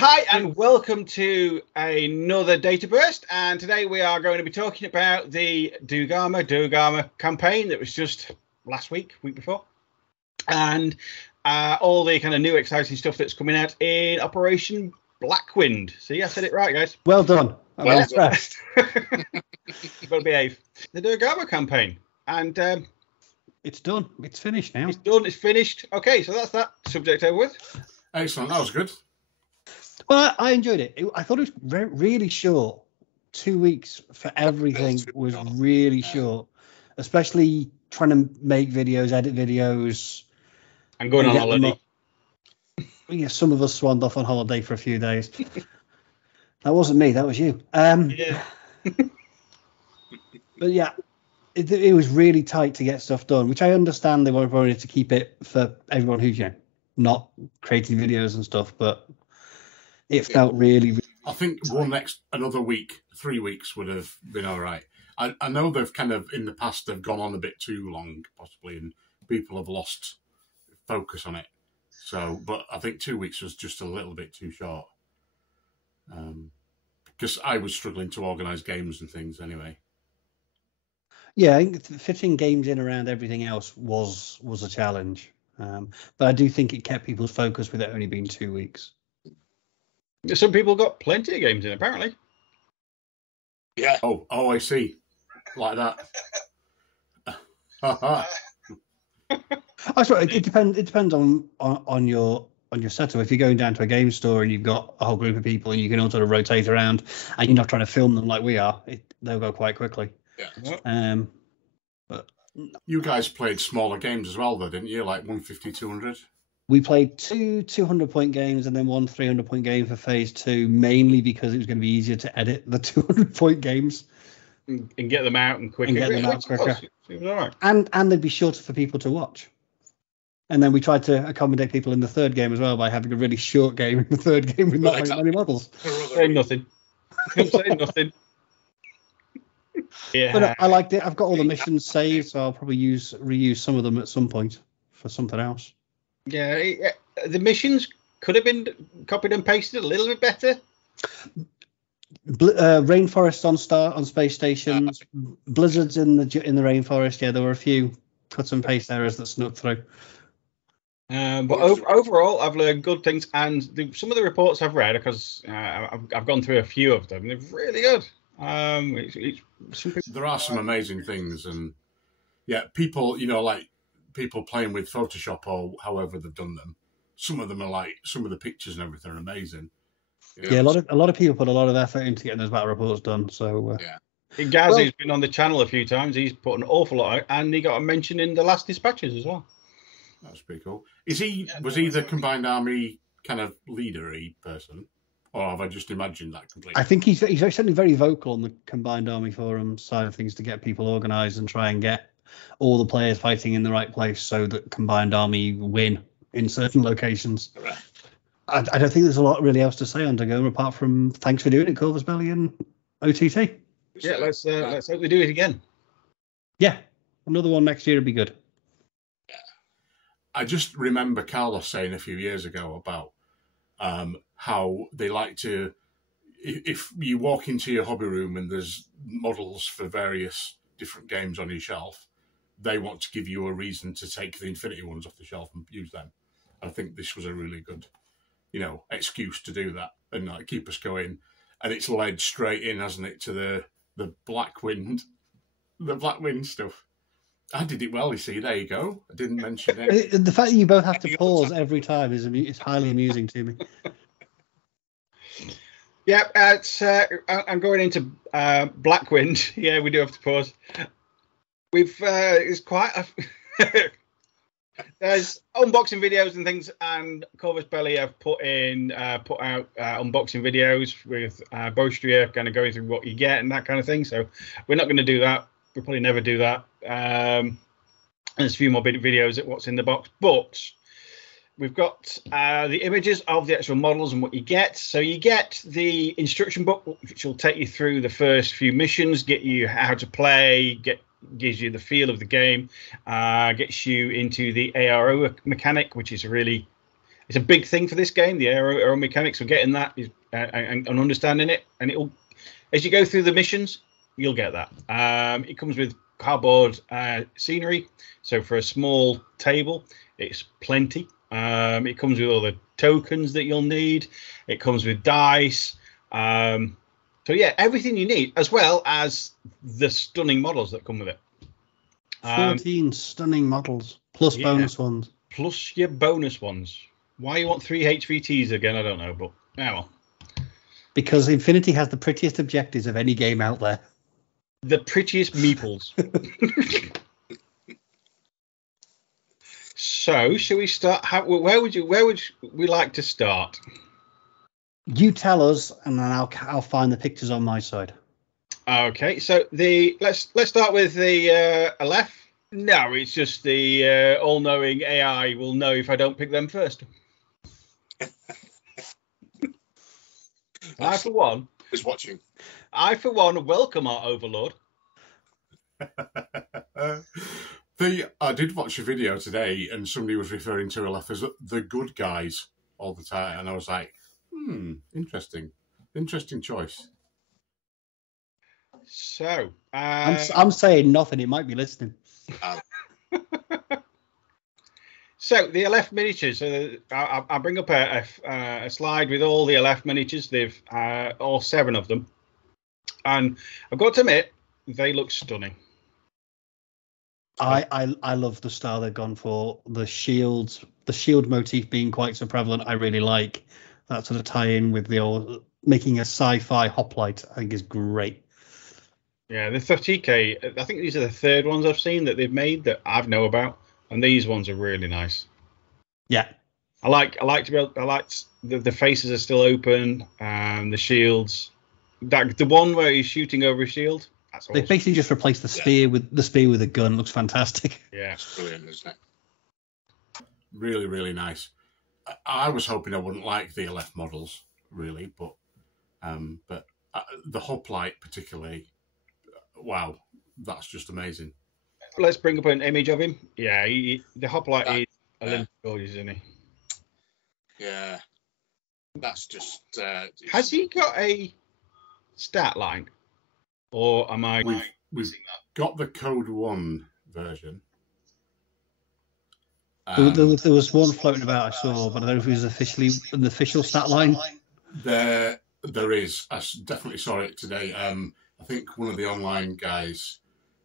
Hi and welcome to another Data Burst, and today we are going to be talking about the Durgama campaign that was just last week before, and all the kind of new exciting stuff that's coming out in Operation Blackwind. See, I said it right, guys. Well done. I'm impressed. You've got to behave. The Durgama campaign, and it's done. It's finished now. It's done. It's finished. Okay, so that's that subject over with. Excellent. That was good. Well, I enjoyed it. I thought it was really short. 2 weeks for everything was really short, especially trying to make videos, edit videos. And going on holiday. Yeah, some of us swanned off on holiday for a few days. That wasn't me. That was you. Yeah. But yeah, it was really tight to get stuff done, which I understand they wanted to keep it for everyone who's not creating videos and stuff, but it felt really. I think another week, 3 weeks would have been all right. I know they've kind of in the past they've gone on a bit too long, possibly, and people have lost focus on it. So, but I think 2 weeks was just a little bit too short. Because I was struggling to organise games and things anyway. Yeah, I think fitting games in around everything else was a challenge. But I do think it kept people's focus with it only being 2 weeks. Some people got plenty of games in, apparently. Yeah. Oh, I see. Like that. I swear, it depends on your setup. If you're going down to a game store and you've got a whole group of people and you can all sort of rotate around and you're not trying to film them like we are, they'll go quite quickly. Yeah. But you guys played smaller games as well, though, didn't you? Like 150, 200? We played two 200-point games and then one 300-point game for phase 2, mainly because it was going to be easier to edit the 200-point games and get them out and quicker. It was all right. And they'd be shorter for people to watch. And then we tried to accommodate people in the third game as well by having a really short game in the third game with not many models. Saying nothing. I'm saying nothing. Yeah, but I liked it. I've got all the missions saved, so I'll probably reuse some of them at some point for something else. Yeah, the missions could have been copied and pasted a little bit better. Rainforest on space stations, blizzards in the rainforest. Yeah, there were a few cut and paste errors that snuck through. But overall, I've learned good things, and some of the reports I've read, because I've gone through a few of them, they're really good. There are some amazing things, and yeah, people, like people playing with Photoshop or however they've done them. Some of them are like some of the pictures and everything are amazing. Yeah, a lot of people put a lot of effort into getting those battle reports done. So Gazi's been on the channel a few times. He's put an awful lot out, and he got a mention in the last dispatches as well. That's pretty cool. Was he the combined army kind of leadery person, or have I just imagined that completely? I think he's certainly very vocal on the combined army forum side of things to get people organised and try and get all the players fighting in the right place so that combined army win in certain locations. Right. I don't think there's a lot really else to say on Durgama apart from thanks for doing it, Corvus Belly and OTT. Yeah, let's hope they do it again. Yeah, another one next year would be good. I just remember Carlos saying a few years ago about how they like to, if you walk into your hobby room and there's models for various different games on your shelf, they want to give you a reason to take the Infinity ones off the shelf and use them. I think this was a really good, excuse to do that and keep us going. And it's led straight in, hasn't it, to the Blackwind stuff. I did it well, you see. There you go. I didn't mention it. The fact that you both have to pause every time is highly amusing to me. Yeah, I'm going into Blackwind. Yeah, we do have to pause. It's quite there's unboxing videos and things, and Corvus Belly have put out unboxing videos with Bostria kind of going through what you get and that kind of thing. So we're not going to do that. We'll probably never do that. There's a few more videos at what's in the box, but we've got the images of the actual models and what you get. So you get the instruction book, which will take you through the first few missions, get you how to play, gives you the feel of the game, gets you into the ARO mechanic, which is a really it's a big thing for this game. The aero mechanics of getting that is, and understanding it, and it'll, as you go through the missions, you'll get that. It comes with cardboard scenery, so for a small table, it's plenty. It comes with all the tokens that you'll need. It comes with dice. So yeah, everything you need, as well as the stunning models that come with it. 14 stunning models plus bonus ones. Plus your bonus ones. Why you want 3 HVTs again, I don't know, but yeah, well. Because Infinity has the prettiest objectives of any game out there. The prettiest meeples. So, shall we start? Where would we like to start? You tell us, and then I'll find the pictures on my side. Okay, so let's start with the Aleph. No, it's just the all-knowing AI will know if I don't pick them first. I, for one, is watching. I, for one, welcome our overlord. I did watch a video today, and somebody was referring to Aleph as the good guys all the time, and I was like, interesting choice. So I'm saying nothing. It might be listening. So the Aleph miniatures. So I'll bring up a slide with all the Aleph miniatures. They've all 7 of them, and I've got to admit they look stunning. I love the style they've gone for. The shield motif being quite so prevalent. I really like that sort of tie-in with the old making a sci-fi hoplite. I think is great. Yeah, the 30K. I think these are the 3rd ones I've seen that they've made that I know about, and these ones are really nice. Yeah, I like to be able. I like the faces are still open, and the shields. The one where he's shooting over a shield. That's awesome. They basically just replaced the spear with a gun. It looks fantastic. Yeah, it's brilliant, isn't it? Really, really nice. I was hoping I wouldn't like the Aleph models really, but the hoplite particularly. Wow, that's just amazing. Let's bring up an image of him. Yeah, the hoplite is a little gorgeous, isn't he? Yeah, that's just. Has he got a stat line, or am I? We've got the Code 1 version. There was one floating about I saw, but I don't know if it was officially an official stat line. There is. I definitely saw it today. I think one of the online guys,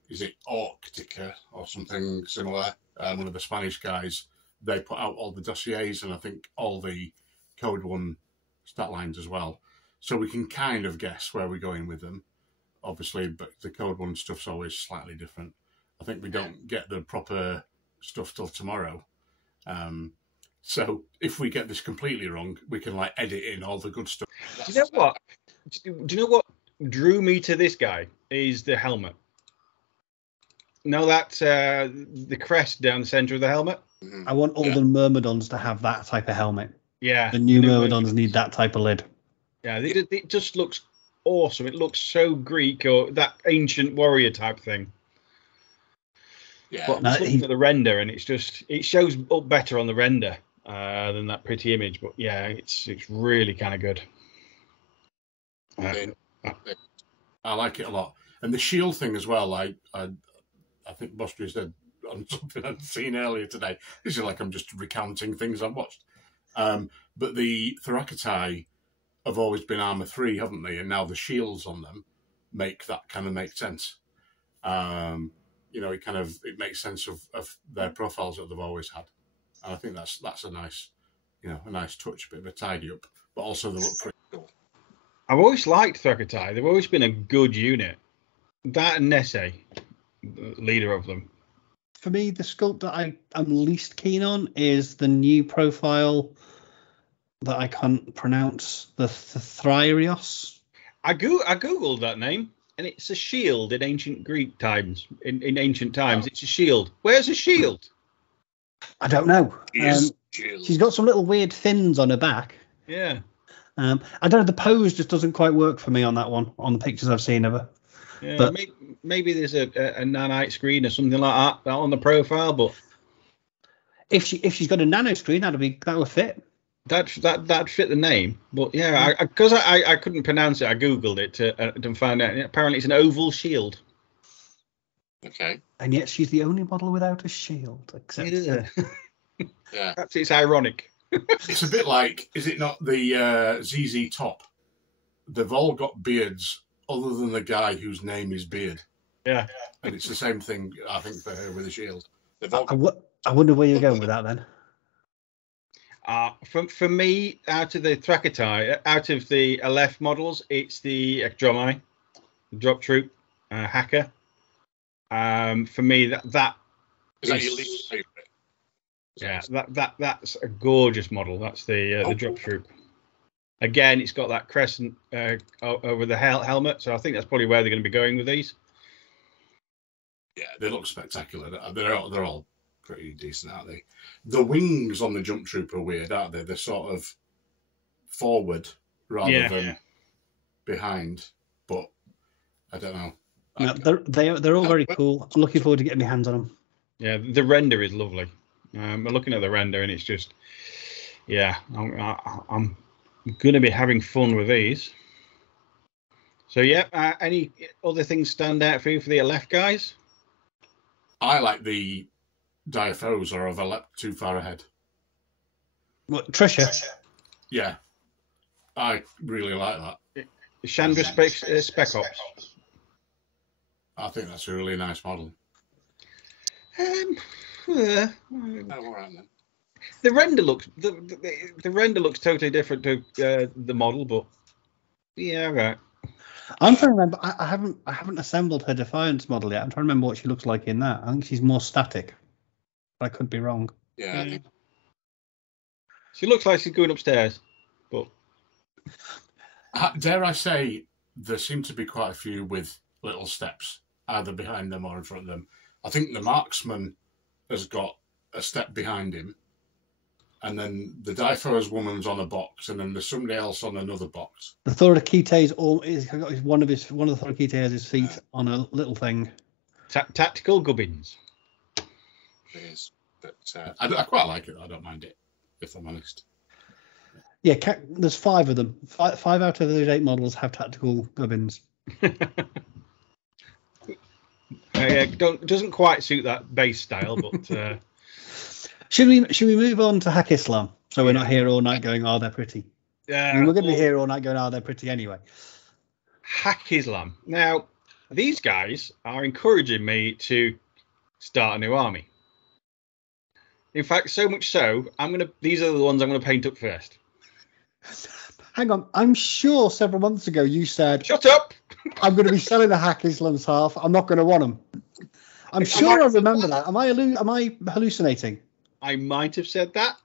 is it Orctica or something similar? One of the Spanish guys, they put out all the dossiers and I think all the Code 1 stat lines as well. So we can kind of guess where we're going with them, obviously, but the Code 1 stuff's always slightly different. I think we don't get the proper stuff till tomorrow. So if we get this completely wrong, we can edit in all the good stuff. Do you know what? Do you know what drew me to this guy is the helmet. Know that the crest down the center of the helmet? I want all the Myrmidons to have that type of helmet. Yeah. The new Myrmidons need that type of lid. Yeah, it just looks awesome. It looks so Greek or that ancient warrior type thing. Yeah. But I'm looking at the render and it shows up better on the render than that pretty image. But yeah, it's really kind of good. I like it a lot. And the shield thing as well, I think Buster said on something I'd seen earlier today. This is like I'm just recounting things I've watched. But the Thoracatai have always been armor 3, haven't they? And now the shields on them make sense. It makes sense of their profiles that they've always had. And I think that's a nice, a nice touch, a bit of a tidy up. But also they look pretty cool. I've always liked Thoracatai. They've always been a good unit. That and Nesse, leader of them. For me, the sculpt that I'm least keen on is the new profile that I can't pronounce, the Thryrios. I googled that name, and it's a shield in ancient Greek times. In ancient times, it's a shield. Where's a shield? I don't know. She's got some little weird fins on her back. Yeah. I don't know. The pose just doesn't quite work for me on that one. On the pictures I've seen of her. Yeah, but maybe there's a nanite screen or something like that on the profile. But if she's got a nano screen, that would fit. That fit the name, but yeah, because I couldn't pronounce it, I googled it to find out. Apparently, it's an oval shield. Okay. And yet she's the only model without a shield, except Yeah. Yeah. Perhaps it's ironic. It's a bit like, is it not the ZZ Top? They've all got beards, other than the guy whose name is Beard. Yeah. And it's the same thing, I think, for her with a shield. I wonder where you're going with that then. For me, out of the Thrakatai, out of the Aleph models, it's the Ekdromai, the Drop Troop Hacker. For me, that is that your least favourite? Yeah, that's a gorgeous model. That's the Drop Troop. Again, it's got that crescent over the helmet, so I think that's probably where they're going to be going with these. Yeah, they look spectacular. They're all pretty decent, aren't they? The wings on the Jump Troop are weird, aren't they? They're sort of forward rather than behind. But I don't know. No, they're all very cool. I'm looking forward to getting my hands on them. Yeah, the render is lovely. I'm looking at the render, and it's just, yeah, I'm going to be having fun with these. So yeah, any other things stand out for you for the Aleph guys? I like the Diaphos, or have I leapt too far ahead? What, Trisha? Yeah, I really like that. Chandra Spec Ops. I think that's a really nice model. All right, then. The render looks the render looks totally different to the model, but yeah, right. I'm trying to remember. I haven't assembled her Defiance model yet. I'm trying to remember what she looks like in that. I think she's more static. I could be wrong. Yeah. She looks like she's going upstairs, but dare I say, there seem to be quite a few with little steps, either behind them or in front of them. I think the Marksman has got a step behind him, and then the Diaphos woman's on a box, and then there's somebody else on another box. The Thorakite is one of the Thorakite has his feet on a little thing. Tactical gubbins. It is, but I quite like it. I don't mind it, if I'm honest. Yeah, there's 5 of them. 5 out of those 8 models have tactical gubbins. Doesn't quite suit that base style, but should we move on to Hack Islam? So we're not here all night going, "Oh, they're pretty." Yeah, I mean, we're going to be here all night going, "Oh, they're pretty" anyway. Hack Islam. Now, these guys are encouraging me to start a new army. In fact, so much so, these are the ones I'm gonna paint up first. Hang on, I'm sure several months ago you said, "Shut up! I'm going to be selling the Hack Islam's half. I'm not going to want them." I'm sure I remember that. Am I hallucinating? I might have said that.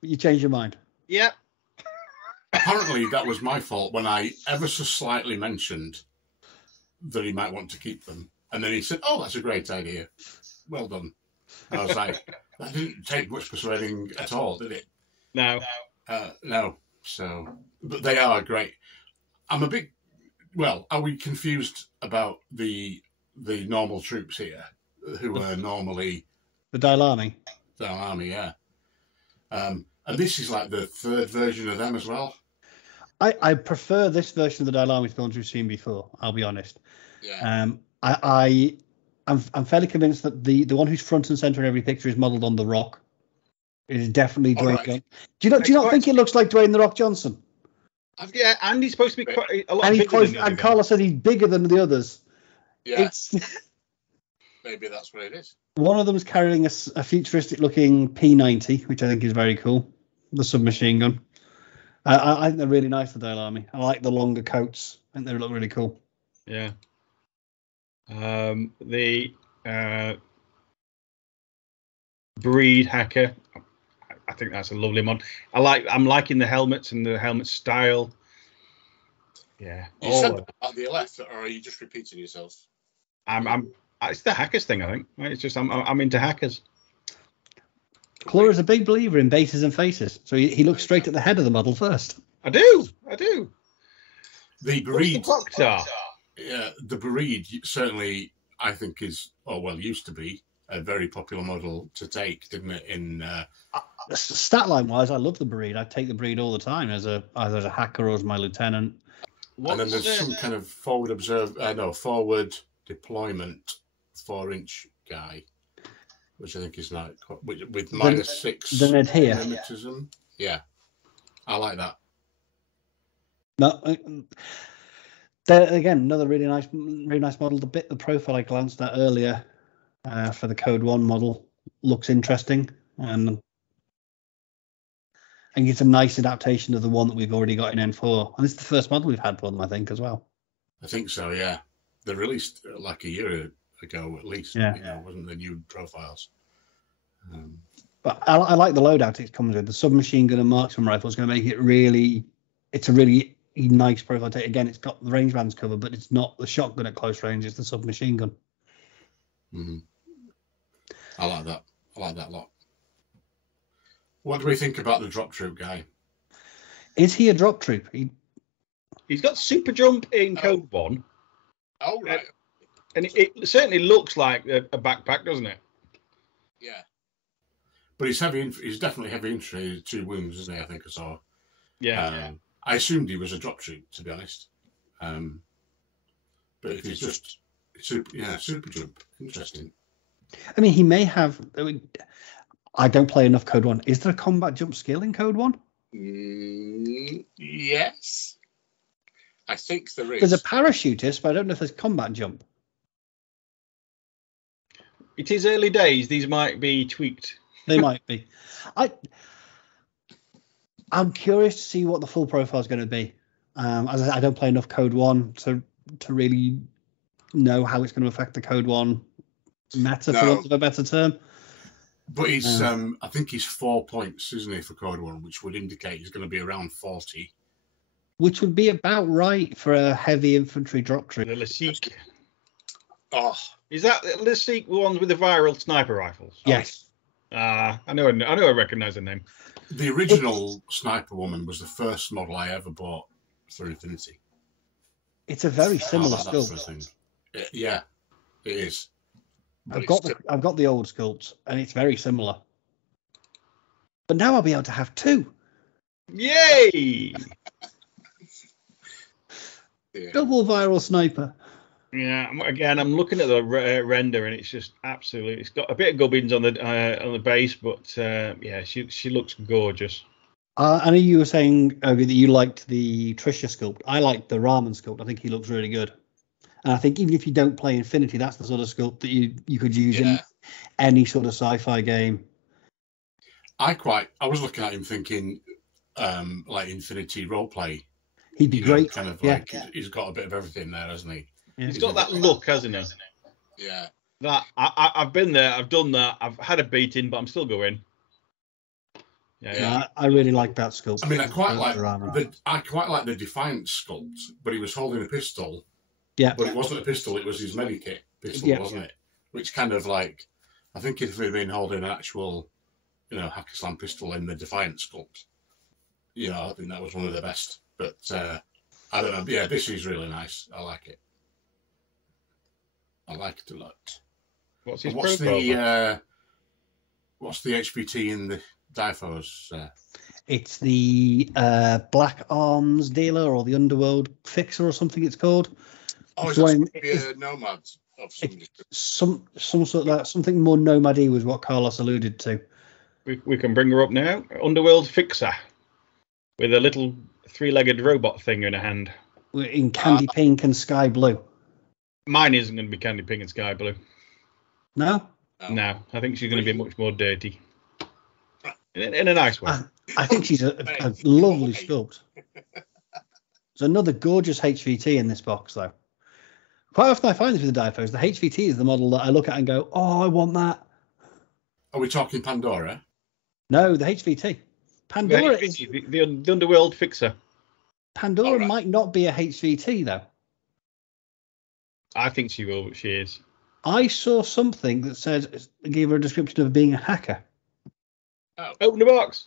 You changed your mind. Yeah. Apparently, that was my fault when I ever so slightly mentioned that he might want to keep them, and then he said, "Oh, that's a great idea. Well done." I was like, "That didn't take much persuading at all, did it?" No. No. So, but they are great. I'm a bit. Well, are we confused about the normal troops here, who are normally the Dailami? Dailami, yeah. And this is like the 3rd version of them as well. I prefer this version of the Dailami to the ones we've seen before. I'll be honest. Yeah. I'm fairly convinced that the one who's front and center in every picture is modelled on The Rock. It is definitely Dwayne. Right. Do you not think it looks like Dwayne The Rock Johnson? Yeah, and he's supposed to be quite a lot bigger than the and Carlos said he's bigger than the others. Yeah. Maybe that's what it is. One of them is carrying a futuristic-looking P90, which I think is very cool. The submachine gun. I think they're really nice, the Dailami. I like the longer coats. I think they look really cool. Yeah. The Breed Hacker. I think that's a lovely mod. I'm liking the helmets and the helmet style. Yeah. You said that at the left, or are you just repeating yourself? It's the hackers thing, I think. It's just I'm into hackers. Claw is a big believer in bases and faces, so he looks straight at the head of the model first. I do. The Breed. The Yeah, the Breed certainly, I think, is, or well, used to be a very popular model to take, didn't it? In stat line wise, I love the breed. I take the breed all the time either as a hacker or as my lieutenant. And then there's some kind of forward deployment 4-inch guy, which I think is like with -6 the Ned here. mimetism. Yeah, I like that. No, there again, another really nice model. The profile I glanced at earlier for the Code 1 model looks interesting, and it's a nice adaptation of the one that we've already got in N4. And this is the first model we've had for them, I think, as well. I think so, yeah. They released like a year ago, at least. Yeah. Wasn't the new profiles. But I like the loadout it comes with. The submachine gun and marksman rifle is going to make it really. It's a really nice profile. Again, it's got the range bands covered, but it's not the shotgun at close range. It's the submachine gun. Mm-hmm. I like that. I like that a lot. What do we think about the drop troop guy? Is he a drop troop? He's got super jump in Code 1. Oh, right. And it certainly looks like a backpack, doesn't it? Yeah. But he's heavy. He's definitely heavy infantry. 2 wounds, isn't he? I think I saw. Yeah. I assumed he was a drop troop, to be honest. But if he's just super jump, interesting. I mean, he may have. I don't play enough Code 1. Is there a combat jump skill in Code 1? Yes. I think there is. There's a parachutist, but I don't know if there's combat jump. It is early days. These might be tweaked. They might be. I'm curious to see what the full profile is going to be. As I don't play enough Code 1 to really know how it's going to affect the Code 1 meta, for want of a better term. But he's, I think he's 4 points, isn't he, for Code 1, which would indicate he's going to be around 40. Which would be about right for a heavy infantry drop troop. The Lasique. Oh. Is that the Lasique ones with the viral sniper rifles? Yes. I know I recognise the name. The original Sniper Woman was the first model I ever bought for Infinity. It's a very similar sculpt. Yeah, it is. I've got the old sculpts, and it's very similar. But now I'll be able to have 2. Yay! Yeah. Double viral sniper. Yeah. Again, I'm looking at the render, and it's just absolutely. It's got a bit of gubbins on the base, but yeah, she looks gorgeous. I know you were saying, Ogie, that you liked the Tricia sculpt. I liked the Ramen sculpt. I think he looks really good. And I think even if you don't play Infinity, that's the sort of sculpt that you could use in any sort of sci-fi game. I was looking at him thinking, like Infinity roleplay. He'd be great. Kind of like he's got a bit of everything there, hasn't he? Yeah. He's got that look, hasn't he? Yeah. That I've been there. I've done that. I've had a beating, but I'm still going. Yeah. I really like that sculpt. I mean, I quite like the Defiant sculpt, but he was holding a pistol. Yeah. But it wasn't a pistol; it was his Medikit pistol, wasn't it? Which kind of like, I think if he'd been holding an actual, hacker slam pistol in the Defiant sculpt, I think that was one of the best. But I don't know. Yeah, this is really nice. I like it. I like it a lot. What's the HPT in the Difos? It's the Black Arms Dealer or the Underworld Fixer or something it's called. Oh, it's Nomads of some sort of that, something more nomad-y was what Carlos alluded to. We can bring her up now. Underworld Fixer with a little 3-legged robot thing in her hand. In candy pink and sky blue. Mine isn't going to be candy pink and sky blue. No? No, I think she's going to be much more dirty. In a nice way. I think she's a lovely sculpt. There's another gorgeous HVT in this box, though. Quite often I find this with the Difos. The HVT is the model that I look at and go, oh, I want that. Are we talking Pandora? No, the HVT. Pandora is the Underworld Fixer. Pandora might not be a HVT, though. I think she will, but she is. I saw something that said, gave her a description of being a hacker. Oh. Open the box.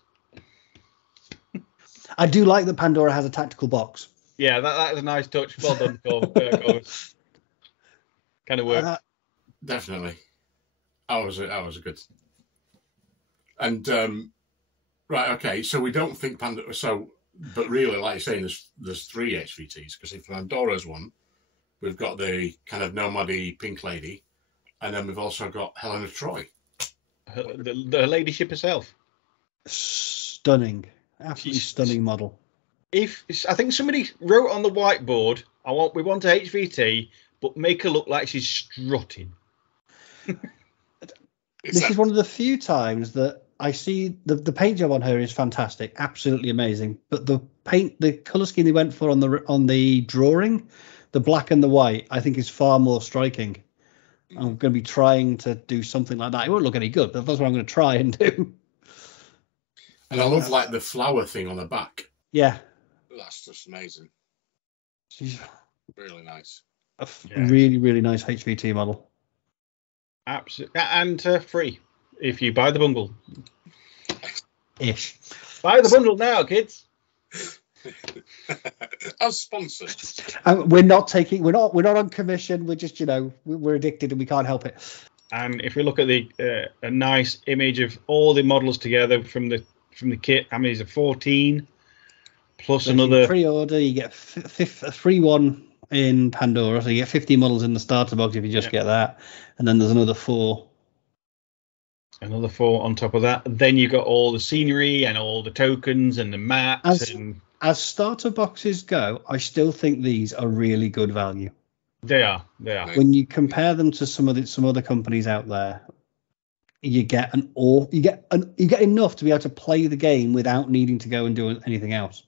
I do like that Pandora has a tactical box. Yeah, that is a nice touch. Well done, Cole. Kind of work. Definitely. That was a good. And right, okay. So we don't think Panda. So, but really, like you're saying, there's 3 HVTs, because if Pandora's one, we've got the kind of nomady pink lady, and then we've also got Helena Troy, the ladyship herself. Stunning, absolutely stunning model. I think somebody wrote on the whiteboard, we want a HVT, but make her look like she's strutting. This is one of the few times that I see the paint job on her is fantastic, absolutely amazing. But the colour scheme they went for on the drawing, the black and the white, I think is far more striking. I'm going to be trying to do something like that. It won't look any good, but that's what I'm going to try and do. And I love like the flower thing on the back. Yeah, that's just amazing. She's really nice. Really, really nice HVT model. Absolutely, and free if you buy the bundle. Ish. Buy the bundle now, kids. As sponsored. We're not on commission. We're just, we're addicted and we can't help it. And if we look at a nice image of all the models together from the kit, how many is it? 14 plus so another. Pre-order, you get a free one in Pandora, so you get 50 models in the starter box if you just get that, and then there's another 4. Another 4 on top of that. Then you got all the scenery and all the tokens and the maps. As starter boxes go, I still think these are really good value. They are. When you compare them to some other companies out there, you get enough to be able to play the game without needing to go and do anything else.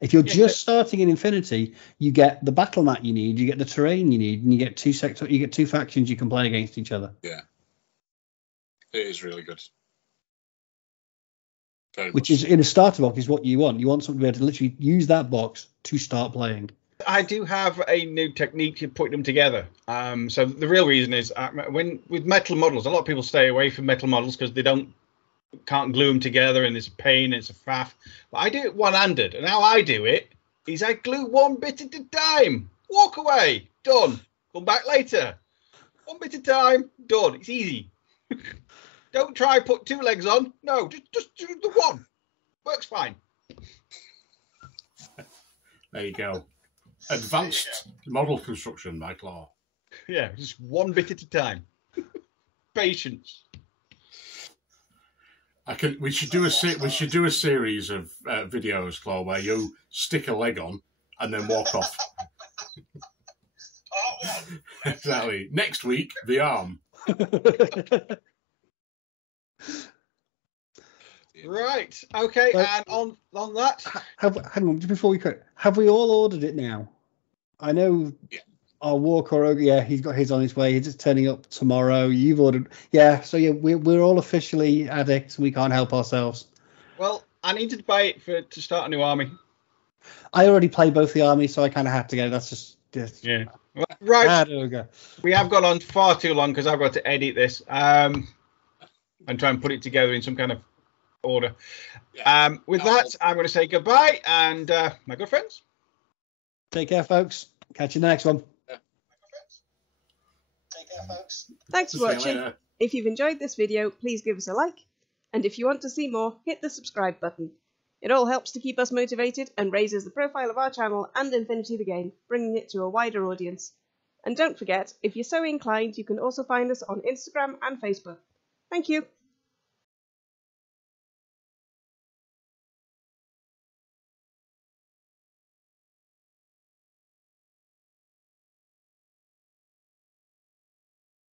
If you're just starting in Infinity, you get the battle mat you need, you get the terrain you need, and you get 2 factions you can play against each other. Yeah, it is really good. Which is in a starter box is what you want. You want something to be able to literally use that box to start playing. I do have a new technique to put them together. So the real reason is with metal models, a lot of people stay away from metal models because they can't glue them together and it's a pain, it's a faff. But I do it one-handed, and how I do it is I glue one bit at a time. Walk away, done. Come back later. One bit at a time, done. It's easy. Don't try put 2 legs on. No, just do the one. Works fine. There you go. Advanced model construction by Claw. Yeah, just one bit at a time. Patience. We should do a series of videos, Claw, where you stick a leg on and then walk off. Exactly. Next week, the arm. Right. Okay. And on that, hang on, just before we cut, have we all ordered it now? I know. Yeah. Our Walker, he's got his on his way. He's just turning up tomorrow. You've ordered, So we're all officially addicts. We can't help ourselves. Well, I needed to buy it to start a new army. I already play both the armies, so I kind of have to go. That's just yeah. Right. There we go. We have gone on far too long because I've got to edit this and try and put it together in some kind of order. With that, I'm going to say goodbye, and my good friends. Take care, folks. Catch you in the next one. Thanks for watching. If you've enjoyed this video, please give us a like. And if you want to see more, hit the subscribe button. It all helps to keep us motivated and raises the profile of our channel and Infinity the game, bringing it to a wider audience. And don't forget, if you're so inclined, you can also find us on Instagram and Facebook. Thank you.